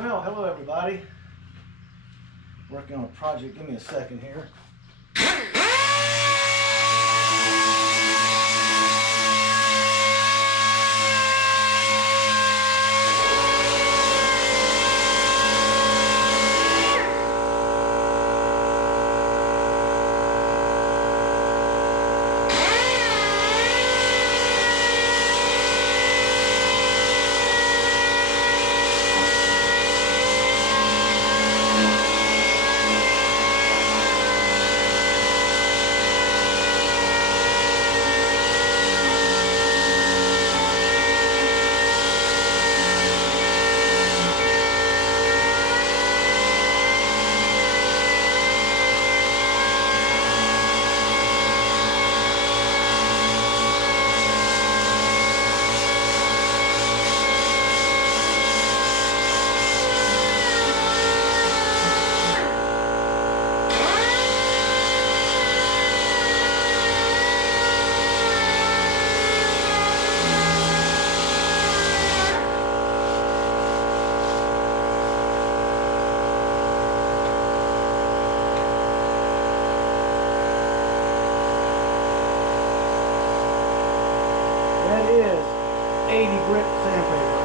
Well, hello everybody. Working on a project. Give me a second here. That is 80 grit sandpaper.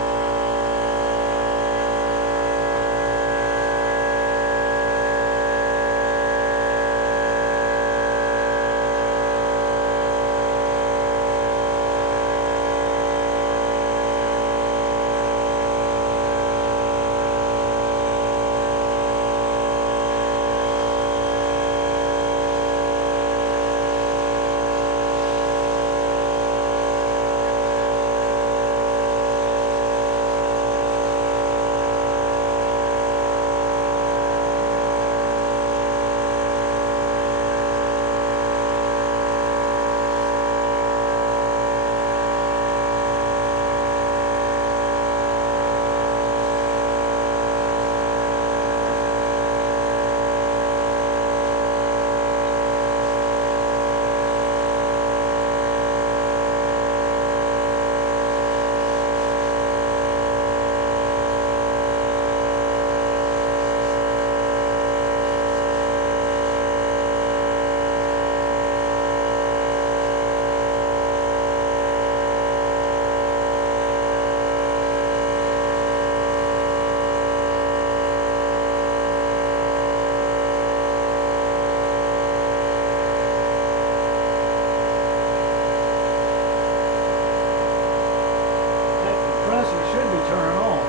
Should be turned on.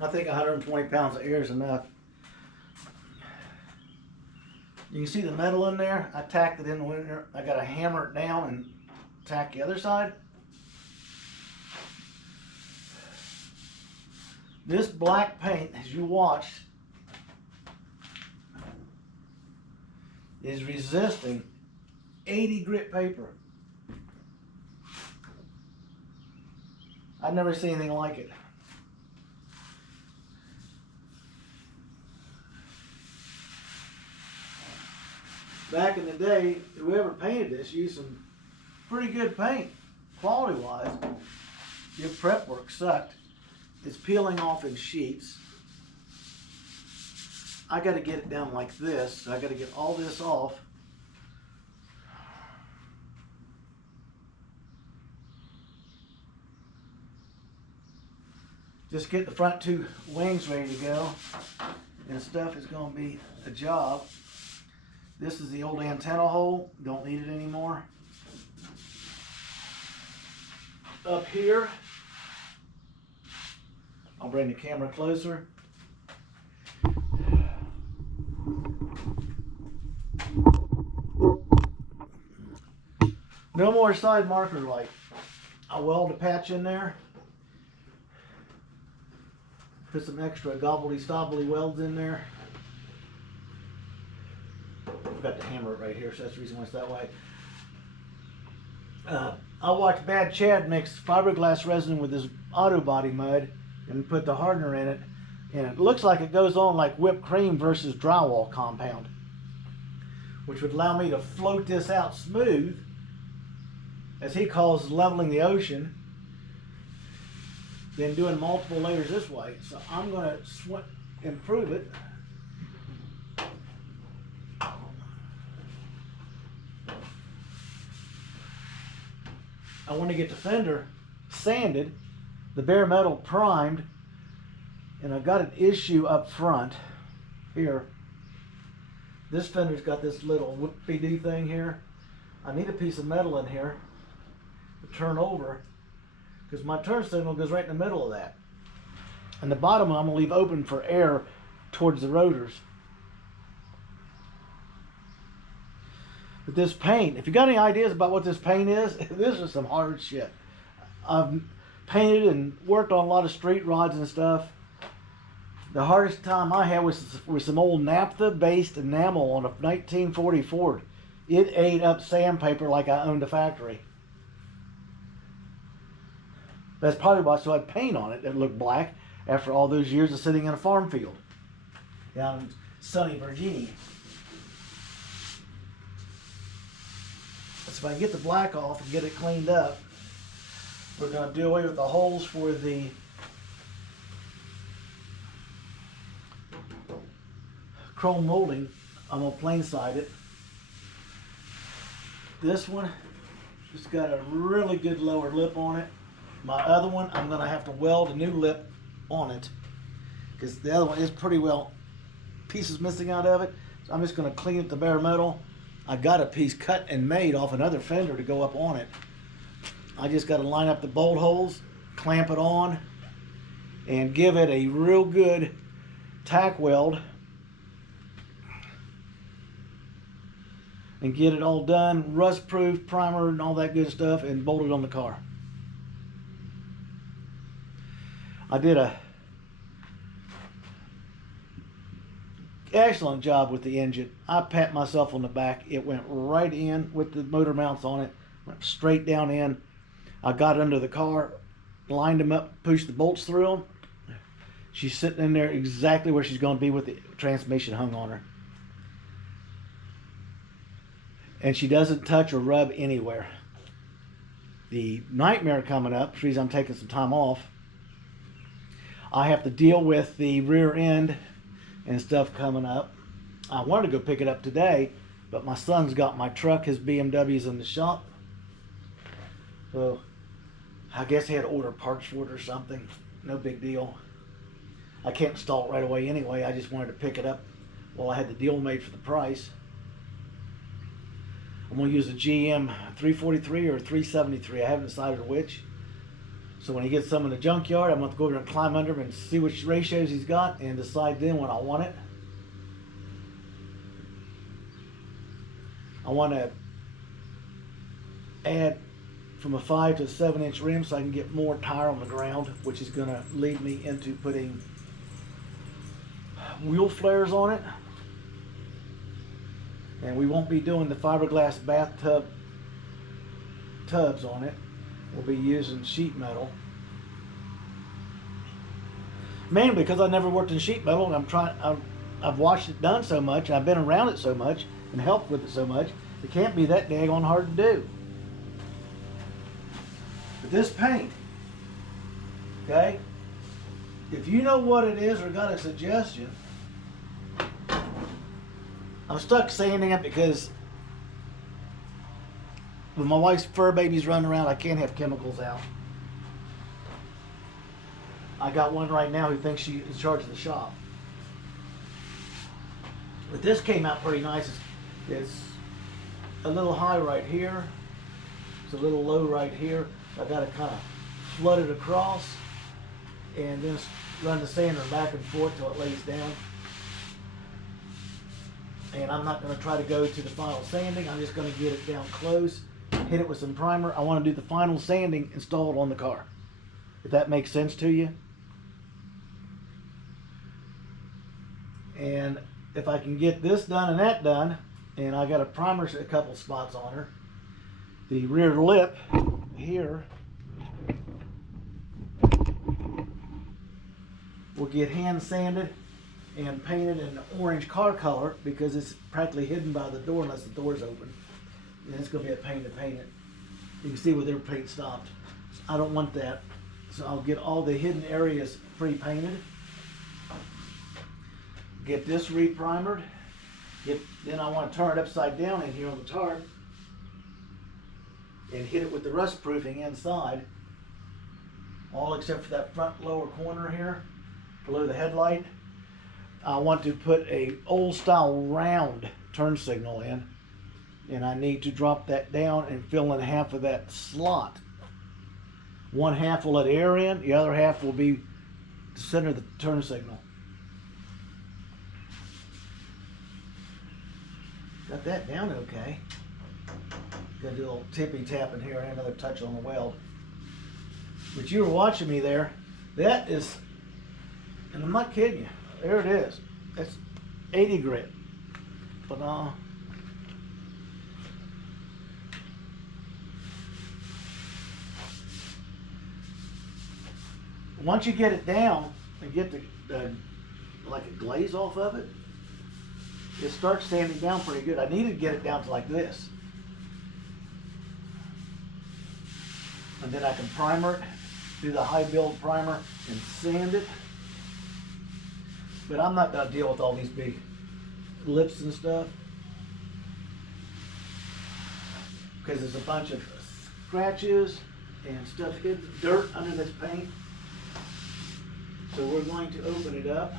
I think 120 pounds of air is enough. You can see the metal in there. I tacked it in the winter. I got to hammer it down and tack the other side. This black paint, as you watched, is resisting 80 grit paper. I've never seen anything like it. Back in the day, whoever painted this used some pretty good paint, quality-wise. Your prep work sucked. It's peeling off in sheets. I got to get it down like this. I got to get all this off. Just get the front two wings ready to go, and stuff is going to be a job. This is the old antenna hole. Don't need it anymore. Up here, I'll bring the camera closer. No more side marker light. I'll weld a patch in there. Put some extra gobbly-stobbly welds in there. I've got to hammer it right here, so that's the reason why it's that way. I watched Bad Chad mix fiberglass resin with his auto body mud and put the hardener in it. And it looks like it goes on like whipped cream versus drywall compound, which would allow me to float this out smooth, as he calls leveling the ocean, then doing multiple layers this way. So I'm going to improve it. I want to get the fender sanded, the bare metal primed, and I've got an issue up front here. This fender's got this little whoopie-doo thing here. I need a piece of metal in here to turn over, because my turn signal goes right in the middle of that. And the bottom I'm going to leave open for air towards the rotors. But this paint, if you got any ideas about what this paint is, this is some hard shit. I've painted and worked on a lot of street rods and stuff. The hardest time I had was with some old naphtha-based enamel on a 1940 Ford. It ate up sandpaper like I owned a factory. That's probably why I still had paint on it that looked black after all those years of sitting in a farm field down in sunny Virginia. So if I can get the black off and get it cleaned up, we're going to do away with the holes for the chrome molding. I'm going to plain side it. This one just got a really good lower lip on it. My other one, I'm going to have to weld a new lip on it, because the other one is pretty well pieces missing out of it. So I'm just going to clean up the bare metal. I got a piece cut and made off another fender to go up on it. I just got to line up the bolt holes, clamp it on, and give it a real good tack weld, and get it all done, rust proof, primer and all that good stuff, and bolt it on the car. I did a excellent job with the engine. I pat myself on the back. It went right in with the motor mounts on it, went straight down in. I got under the car, lined them up, pushed the bolts through them. She's sitting in there exactly where she's going to be with the transmission hung on her. And she doesn't touch or rub anywhere. The nightmare coming up, the reason I'm taking some time off, I have to deal with the rear end and stuff coming up. I wanted to go pick it up today, but my son's got my truck, his BMW's in the shop. So I guess he had to order parts for it or something. No big deal. I can't install it right away anyway. I just wanted to pick it up while I had the deal made for the price. I'm going to use a GM 343 or 373. I haven't decided which. So when he gets some in the junkyard, I'm going to go over and climb under him and see which ratios he's got and decide then when I want it. I want to add from a 5 to a 7-inch rim so I can get more tire on the ground, which is going to lead me into putting wheel flares on it. And we won't be doing the fiberglass bathtub tubs on it. We'll be using sheet metal. Mainly because I never worked in sheet metal, and I've watched it done so much, I've been around it so much, and helped with it so much, it can't be that daggone hard to do. But this paint, okay, if you know what it is or got a suggestion, I'm stuck sanding it because when my wife's fur babies running around, I can't have chemicals out. I got one right now who thinks she's in charge of the shop. But this came out pretty nice. It's a little high right here. It's a little low right here. I got to kind of flood it across and then run the sander back and forth till it lays down. And I'm not going to try to go to the final sanding. I'm just going to get it down close, hit it with some primer. I want to do the final sanding installed on the car. If that makes sense to you. And if I can get this done and that done, and I got a primer a couple spots on her, the rear lip here will get hand sanded and painted in orange car color because it's practically hidden by the door unless the door's open. And it's going to be a pain to paint it. You can see where their paint stopped. I don't want that. So I'll get all the hidden areas pre-painted. Get this re-primered. Then I want to turn it upside down in here on the tarp and hit it with the rust proofing inside. All except for that front lower corner here, below the headlight. I want to put a old style round turn signal in, and I need to drop that down and fill in half of that slot. One half will let air in, the other half will be the center of the turn signal. Got that down okay. Gonna do a little tippy tap in here and another touch on the weld. But you were watching me there. That is, and I'm not kidding you, there it is. That's 80 grit. But once you get it down and get the like a glaze off of it, it starts sanding down pretty good. I need to get it down to like this. And then I can primer it, do the high build primer and sand it. But I'm not going to deal with all these big lips and stuff, because there's a bunch of scratches and stuff hidden, dirt under this paint. So we're going to open it up.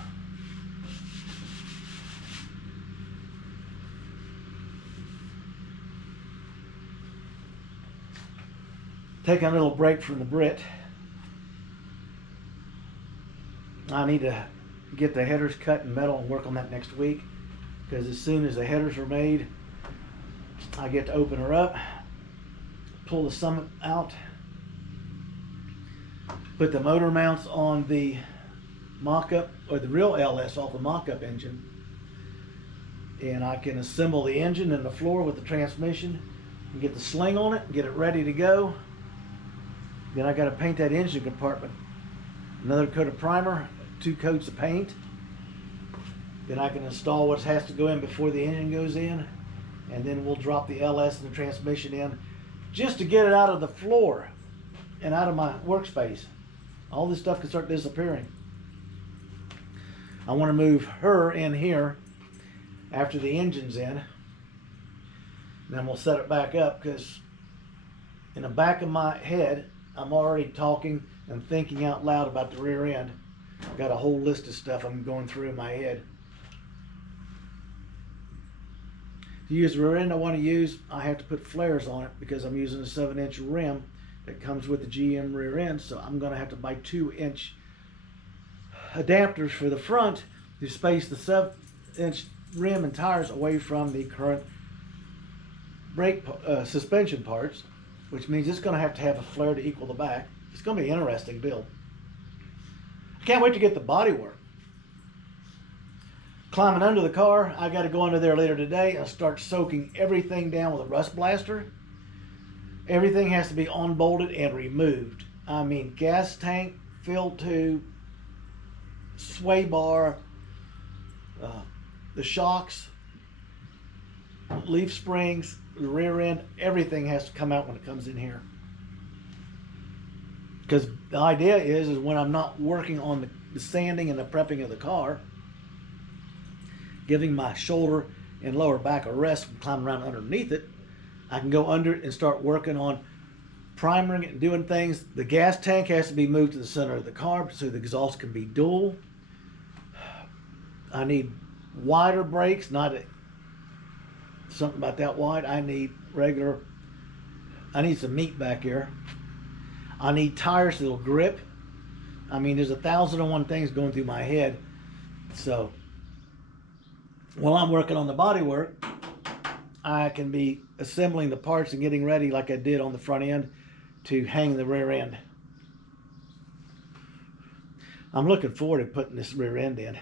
Taking a little break from the Brit. I need to get the headers cut in metal and work on that next week, because as soon as the headers are made, I get to open her up, pull the summit out, put the motor mounts on the mock-up or the real LS off the mock-up engine, and I can assemble the engine and the floor with the transmission and get the sling on it and get it ready to go. Then I got to paint that engine compartment. Another coat of primer, 2 coats of paint. Then I can install what has to go in before the engine goes in, and then we'll drop the LS and the transmission in just to get it out of the floor and out of my workspace. All this stuff can start disappearing. I want to move her in here after the engine's in. Then we'll set it back up, because in the back of my head, I'm already talking and thinking out loud about the rear end. I've got a whole list of stuff I'm going through in my head. To use the rear end I want to use, I have to put flares on it because I'm using a 7-inch rim that comes with the GM rear end, so I'm going to have to buy 2-inch adapters for the front to space the 7-inch rim and tires away from the current brake suspension parts, which means it's going to have a flare to equal the back. It's going to be an interesting build. I can't wait to get the body work. Climbing under the car, I got to go under there later today and start soaking everything down with a rust blaster. Everything has to be unbolted and removed. I mean, gas tank, fill tube, sway bar, the shocks, leaf springs, the rear end, everything has to come out when it comes in here. Because the idea is when I'm not working on the sanding and the prepping of the car, giving my shoulder and lower back a rest from climbing around underneath it, I can go under it and start working on primering it and doing things. The gas tank has to be moved to the center of the car so the exhaust can be dual. I need wider brakes, not something about that wide. I need some meat back here. I need tires that'll grip. I mean, there's 1,001 things going through my head. So while I'm working on the body work, I can be assembling the parts and getting ready like I did on the front end to hang the rear end. I'm looking forward to putting this rear end in.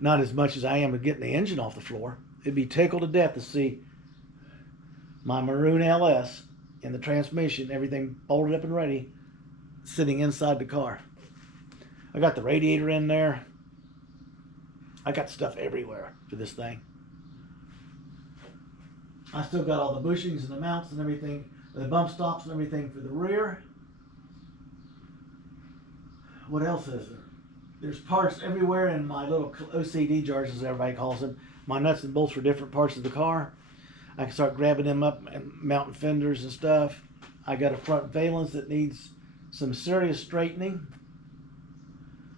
Not as much as I am to getting the engine off the floor. It'd be tickled to death to see my maroon LS and the transmission, everything bolted up and ready, sitting inside the car. I got the radiator in there. I got stuff everywhere for this thing. I still got all the bushings and the mounts and everything, the bump stops and everything for the rear. What else is there? There's parts everywhere in my little OCD jars, as everybody calls them. My nuts and bolts for different parts of the car. I can start grabbing them up and mounting fenders and stuff. I got a front valence that needs some serious straightening.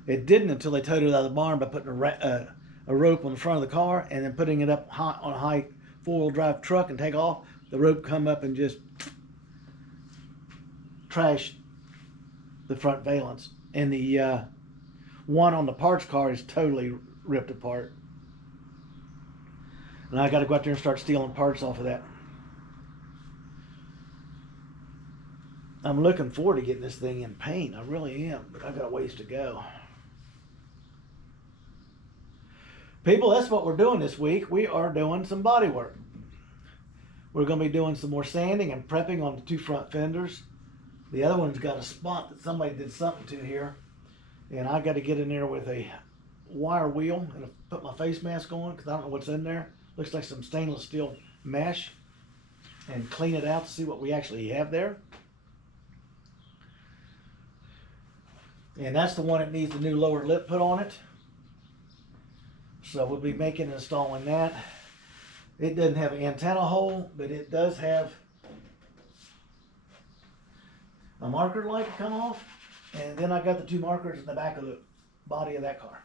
It didn't until they towed it out of the barn by putting a rope on the front of the car and then putting it up high, on a high four-wheel drive truck and take off. The rope come up and just trashed the front valence. And the one on the parts car is totally ripped apart. And I got to go out there and start stealing parts off of that. I'm looking forward to getting this thing in paint. I really am, but I got a ways to go. People, that's what we're doing this week. We are doing some body work. We're going to be doing some more sanding and prepping on the two front fenders. The other one's got a spot that somebody did something to here. And I got to get in there with a wire wheel and put my face mask on because I don't know what's in there. Looks like some stainless steel mesh. And clean it out to see what we actually have there. And that's the one that needs the new lower lip put on it. So we'll be making and installing that. It doesn't have an antenna hole, but it does have a marker light to come off. And then I got the two markers in the back of the body of that car.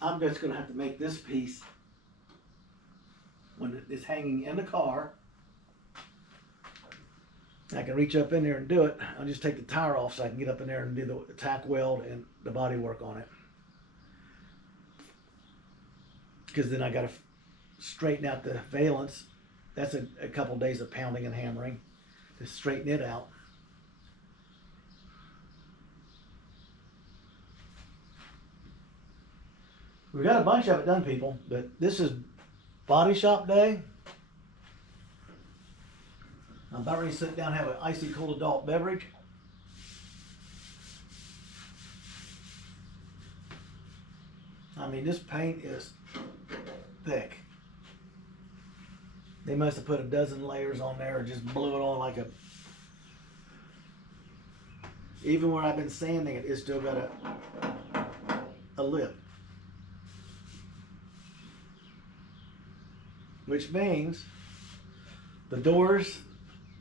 I'm just going to have to make this piece when it is hanging in the car. I can reach up in there and do it. I'll just take the tire off so I can get up in there and do the tack weld and the body work on it. Because then I got to straighten out the valence. That's a couple days of pounding and hammering to straighten it out. We got a bunch of it done, people, but this is body shop day. I'm about ready to sit down and have an icy cold adult beverage. I mean, this paint is thick. They must have put a dozen layers on there or just blew it on like a... Even where I've been sanding it, it's still got a lip. Which means the doors,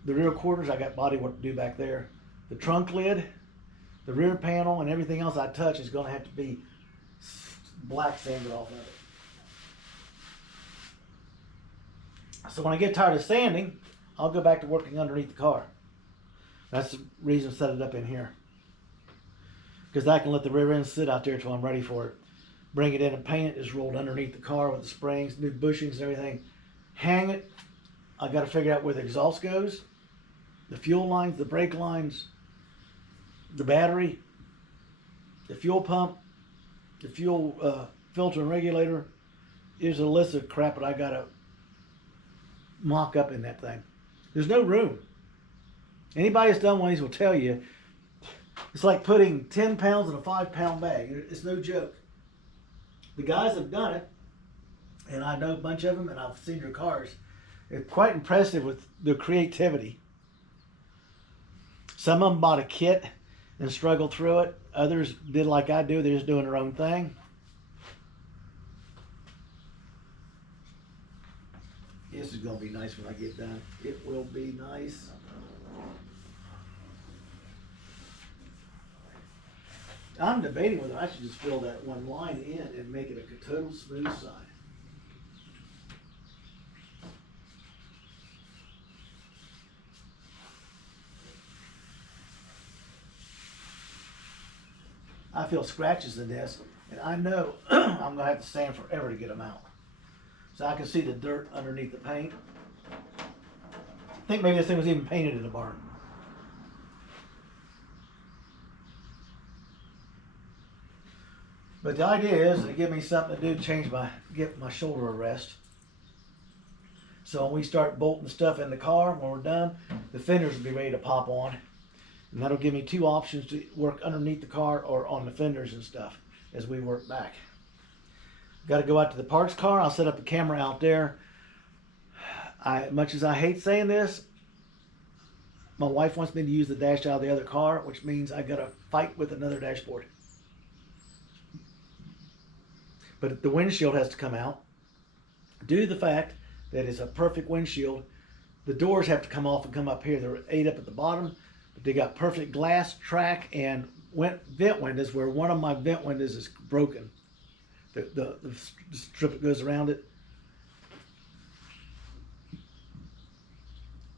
the rear quarters, I got body work to do back there. The trunk lid, the rear panel, and everything else I touch is going to have to be black sanded off of it. So when I get tired of sanding, I'll go back to working underneath the car. That's the reason I set it up in here. Because I can let the rear end sit out there until I'm ready for it. Bring it in and paint it, just rolled underneath the car with the springs, new bushings and everything. Hang it. I got to figure out where the exhaust goes, the fuel lines, the brake lines, the battery, the fuel pump, the fuel filter and regulator. There's a list of crap that I got to mock up in that thing. There's no room. Anybody that's done one of these will tell you it's like putting 10 pounds in a 5-pound bag. It's no joke. The guys have done it, and I know a bunch of them, and I've seen their cars. It's quite impressive with their creativity. Some of them bought a kit and struggled through it. Others did like I do. They're just doing their own thing. This is going to be nice when I get done. It will be nice. I'm debating whether I should just fill that one line in and make it a total smooth side. I feel scratches in this, and I know I'm going to have to sand forever to get them out. So I can see the dirt underneath the paint. I think maybe this thing was even painted in the barn. But the idea is to give me something to do to get my shoulder a rest. So when we start bolting stuff in the car, when we're done, the fenders will be ready to pop on. And that'll give me 2 options to work underneath the car or on the fenders and stuff as we work back. Got to go out to the parts car. I'll set up the camera out there. Much as I hate saying this, my wife wants me to use the dash out of the other car, which means I got to fight with another dashboard. But the windshield has to come out. Due to the fact that it's a perfect windshield, the doors have to come off and come up here. They're 8 up at the bottom, but they got perfect glass, track, and vent windows where one of my vent windows is broken. The strip that goes around it.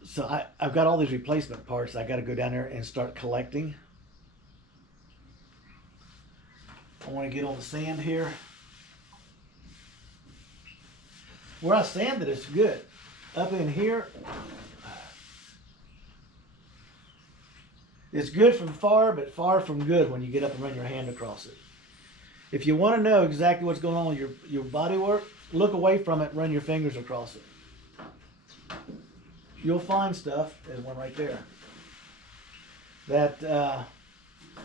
So I've got all these replacement parts I got to go down there and start collecting. I want to get on the sand here. Where I sanded it's good. Up in here, it's good from far, but far from good when you get up and run your hand across it. If you want to know exactly what's going on with your body work, look away from it and run your fingers across it. You'll find stuff. There's one right there. That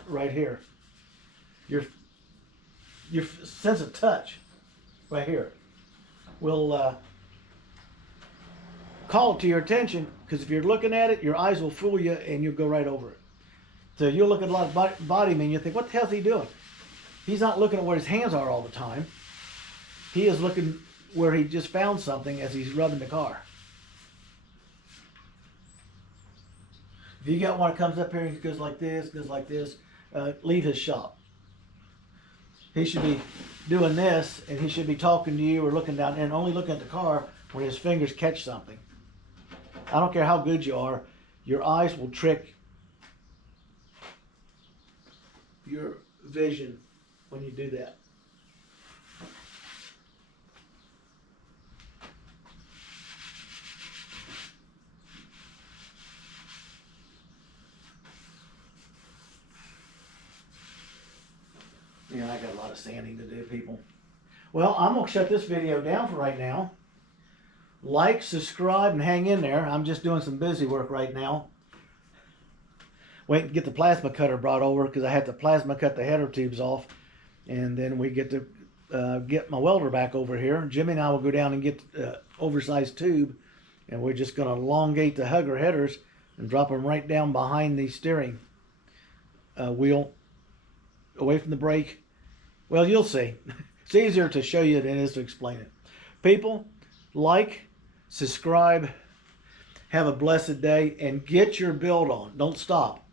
right here. Your sense of touch right here will call it to your attention, because if you're looking at it, your eyes will fool you and you'll go right over it. So you'll look at a lot of body men and you think, what the hell's he doing? He's not looking at where his hands are all the time. He is looking where he just found something as he's rubbing the car. If you got one that comes up here and goes like this, leave his shop. He should be doing this, and he should be talking to you or looking down and only looking at the car when his fingers catch something. I don't care how good you are, your eyes will trick your vision when you do that. Yeah, I got a lot of sanding to do, people. Well, I'm going to shut this video down for right now. Like, subscribe, and hang in there. I'm just doing some busy work right now. Waiting to get the plasma cutter brought over because I had to plasma cut the header tubes off. And then we get to get my welder back over here. Jimmy and I will go down and get the oversized tube. And we're just going to elongate the hugger headers and drop them right down behind the steering wheel, away from the brake. Well, you'll see. It's easier to show you than it is to explain it. People, like, subscribe, have a blessed day, and get your build on. Don't stop.